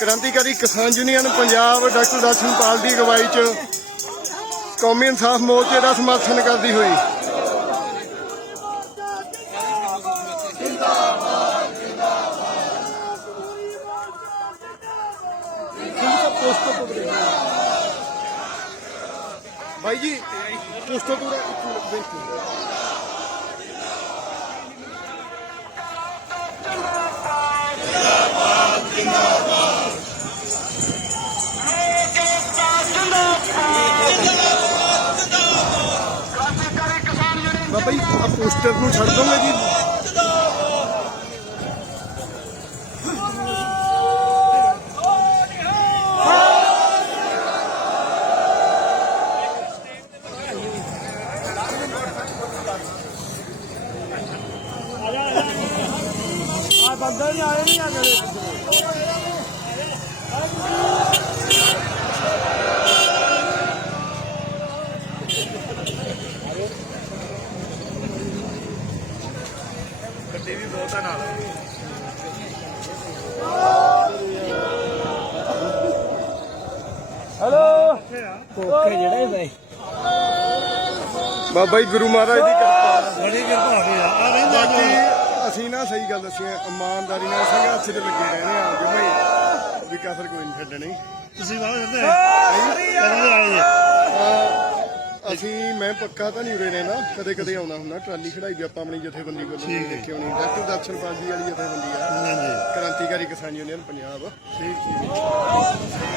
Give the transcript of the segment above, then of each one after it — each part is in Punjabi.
ਕ੍ਰਾਂਤੀਕਾਰੀ ਕਿਸਾਨ ਯੂਨੀਅਨ ਪੰਜਾਬ ਡਾਕਟਰ ਦਰਸ਼ਨਪਾਲ ਦੀ ਅਗਵਾਈ 'ਚ ਕੌਮੀ ਇਨਸਾਫ ਮੋਰਚੇ ਦਾ ਸਮਰਥਨ ਕਰਦੀ ਹੋਈ। ਭਾਈ ਜੀ ਪੋਸਟਰ ਪੂਰਾ ਇੱਕ ਬੇਨਤੀ ਬਾਬਾ ਜੀ ਆ ਪੋਸਟਰ ਨੂੰ ਛੱਡ ਦੋਗੇ ਜੀ ਆ ਬੰਦੇ ਨਹੀਂ ਆਏ ਨਹੀਂ ਆਗੇ ਗੱਡੀ ਵੀ ਬਹੁਤ ਆ ਨਾਲ। ਹੈਲੋ। ਕੋਕੇ ਜਿਹੜੇ ਬਈ ਬਾਬਾ ਜੀ ਗੁਰੂ ਮਹਾਰਾਜ ਦੀ ਕਿਰਪਾ। ਬੜੀ ਕਿਰਪਾ ਹੋਈ ਆ ਆ ਰਹਿੰਦਾ ਬਾਕੀ ਅਸੀਂ ਨਾ ਸਹੀ ਗੱਲ ਦੱਸੀ ਹੈ, ਇਮਾਨਦਾਰੀ ਨਾਲ ਸੰਘਰਸ਼ ਤੇ ਲੱਗੇ ਰਹਿੰਦੇ ਆ ਜਮਈ ਵੀ ਕਸਰ ਕੋਈ ਨਹੀਂ ਛੱਡਣੀ। ਤੁਸੀਂ ਬਾਹਰ ਕਰਦੇ ਅਸੀਂ ਮੈਂ ਪੱਕਾ ਤਾਂ ਨਹੀਂ ਉਰੇ ਰਹਿਣਾ। ਕਦੇ ਕਦੇ ਆਉਣਾ ਹੁੰਦਾ ਟਰਾਲੀ ਖੜਾਈ ਵੀ ਆਪਾਂ ਆਪਣੀ ਜਥੇਬੰਦੀ ਕੋਲੋਂ ਨਹੀਂ। ਦੇਖੀ ਹੋਣੀ ਡਾਕਟਰ ਦਰਸ਼ਨਪਾਲ ਵਾਲੀ ਜਥੇਬੰਦੀ ਆ। ਹਾਂਜੀ। ਕ੍ਰਾਂਤੀਕਾਰੀ ਕਿਸਾਨ ਯੂਨੀਅਨ ਪੰਜਾਬ। ਠੀਕ ਠੀਕ।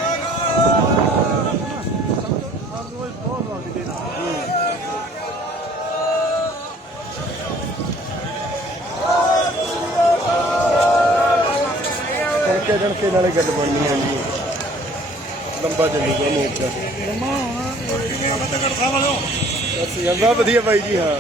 ਕਰਕੇ ਜਣ ਕੇ ਨਾਲੇ ਗੱਲ ਬਣਨੀ ਹੈ। ਜੀ ਲੰਬਾ ਚੱਲੂਗਾ ਮੋਰਚਾ। ਲੰਮਾ ਹੋਣਾ। ਇਹ ਤਾਂ ਕਰ ਸਾਹਮਣੇ ਅਸੀਂ ਅੰਦਾ ਵਧੀਆ ਬਾਈ ਜੀ ਹਾਂ।